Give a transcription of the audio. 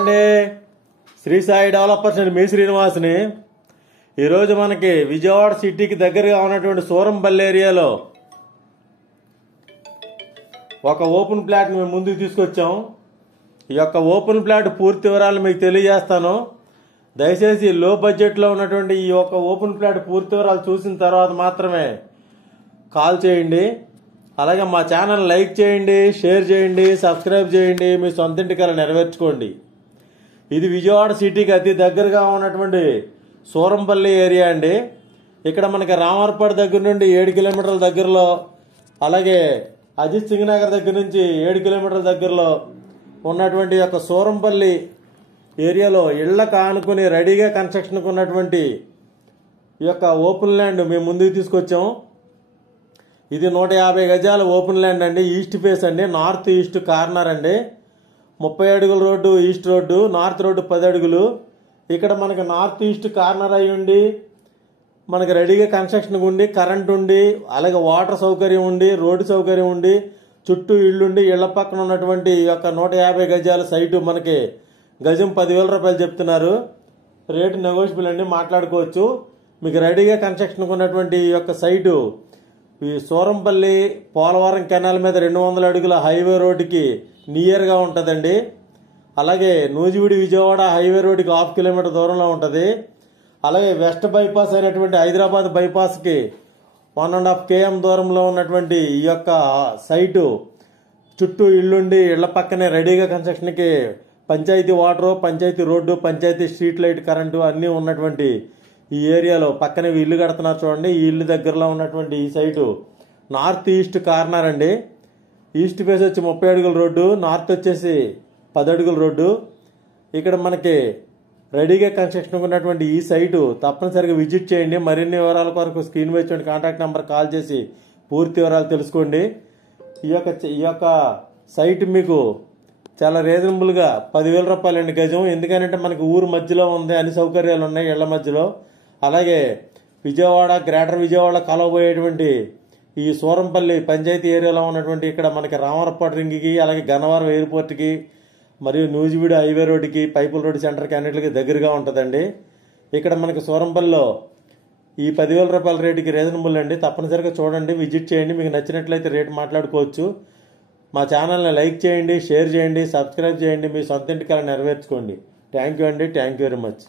అండి. శ్రీ సాయి డెవలపర్స్ అండి. మీ శ్రీనివాస్ని. ఈరోజు మనకి విజయవాడ సిటీకి దగ్గరగా ఉన్నటువంటి సూరంపల్లి ఏరియాలో ఒక ఓపెన్ ప్లాట్ మేము ముందుకు తీసుకొచ్చాం. ఈ యొక్క ఓపెన్ ప్లాట్ పూర్తి వివరాలు మీకు తెలియజేస్తాను. దయచేసి లో బడ్జెట్లో ఉన్నటువంటి ఈ యొక్క ఓపెన్ ప్లాట్ పూర్తి వివరాలు చూసిన తర్వాత మాత్రమే కాల్ చేయండి. అలాగే మా ఛానల్ లైక్ చేయండి, షేర్ చేయండి, సబ్స్క్రైబ్ చేయండి. మీ సొంత ఇంటికల నెరవేర్చుకోండి. ఇది విజయవాడ సిటీకి అతి దగ్గరగా ఉన్నటువంటి సూరంపల్లి ఏరియా అండి. ఇక్కడ మనకి రామవరపేట దగ్గర నుండి 7 కిలోమీటర్ల దగ్గరలో, అలాగే అజిత్ సింగ్ నగర్ దగ్గర నుంచి 7 కిలోమీటర్ల దగ్గరలో ఉన్నటువంటి యొక్క సూరంపల్లి ఏరియాలో ఇళ్లకు ఆనుకుని రెడీగా కన్స్ట్రక్షన్కు ఉన్నటువంటి ఈ యొక్క ఓపెన్ ల్యాండ్ మేము ముందుకు తీసుకొచ్చాం. ఇది 150 గజాల ఓపెన్ ల్యాండ్ అండి. ఈస్ట్ ఫేస్ అండి, నార్త్ ఈస్ట్ కార్నర్ అండి. 30 అడుగుల road east road, north road 10 అడుగులు. ఇక్కడ మనకి నార్త్ ఈస్ట్ కార్నర్ అయి ఉండి మనకి రెడీగా కన్స్ట్రక్షన్ ఉండి, కరెంట్ ఉండి, అలాగే వాటర్ సౌకర్యం ఉండి, రోడ్డు సౌకర్యం ఉండి, చుట్టూ ఇళ్లుండి, ఇళ్ల పక్కన ఉన్నటువంటి ఈ యొక్క 150 గజాల సైటు మనకి గజం 10,000 రూపాయలు చెప్తున్నారు. రేటు నెగోషియబుల్ అండి, మాట్లాడుకోవచ్చు. మీకు రెడీగా కన్స్ట్రక్షన్ ఉన్నటువంటి ఈ యొక్క సైటు ఈ సూరంపల్లి పోలవరం కెనాల్ మీద 200 అడుగుల హైవే రోడ్డుకి నియర్గా ఉంటుందండి. అలాగే నూజివీడి విజయవాడ హైవే రోడ్డుకి 1/2 కిలోమీటర్ దూరంలో ఉంటుంది. అలాగే వెస్ట్ బైపాస్ అయినటువంటి హైదరాబాద్ బైపాస్కి 1.5 km దూరంలో ఉన్నటువంటి ఈ యొక్క సైటు చుట్టూ ఇళ్లుండి, ఇళ్ల పక్కనే రెడీగా కన్స్ట్రక్షన్కి panchayat water, panchayat road, panchayat street light, current అన్నీ ఉన్నటువంటి ఈ ఏరియాలో పక్కనే ఇల్లు కడుతున్నారు చూడండి. ఈ ఇల్లు దగ్గరలో ఉన్నటువంటి ఈ సైటు నార్త్ ఈస్ట్ కార్నర్ అండి. ఈస్ట్ ఫేస్ వచ్చి 30 అడుగుల రోడ్డు, నార్త్ వచ్చేసి 10 అడుగుల రోడ్డు. ఇక్కడ మనకి రెడీగా కన్స్ట్రక్షన్ ఉన్నటువంటి ఈ సైటు తప్పనిసరిగా విజిట్ చేయండి. మరిన్ని వివరాల కొరకు స్క్రీన్ మీద చూడండి కాంటాక్ట్ నెంబర్ కాల్ చేసి పూర్తి వివరాలు తెలుసుకోండి. ఈ యొక్క సైట్ మీకు చాలా రీజనబుల్గా 10,000 రూపాయలండి గజం. ఎందుకంటే మనకి ఊరు మధ్యలో ఉంది, అన్ని సౌకర్యాలు ఉన్నాయి ఇళ్ల మధ్యలో. అలాగే విజయవాడ, గ్రేటర్ విజయవాడ కలవబోయేటువంటి ఈ సూరంపల్లి పంచాయతీ ఏరియాలో ఉన్నటువంటి ఇక్కడ మనకి రామవరపేట రింగ్కి, అలాగే గన్నవరం ఎయిర్పోర్ట్కి, మరియు నూజివీడు హైవే రోడ్డుకి, పైపుల్ రోడ్డు సెంటర్కి అన్నిటికీ దగ్గరగా ఉంటుందండి. ఇక్కడ మనకి సూరంపల్లిలో ఈ 10,000 రూపాయల రేటుకి రీజనబుల్ అండి. తప్పనిసరిగా చూడండి, విజిట్ చేయండి. మీకు నచ్చినట్లయితే రేటు మాట్లాడుకోవచ్చు. మా ఛానల్ని లైక్ చేయండి, షేర్ చేయండి, సబ్స్క్రైబ్ చేయండి. మీ సొంత ఇంటికల నెరవేర్చుకోండి. థ్యాంక్ యూ అండి. Thank you very much.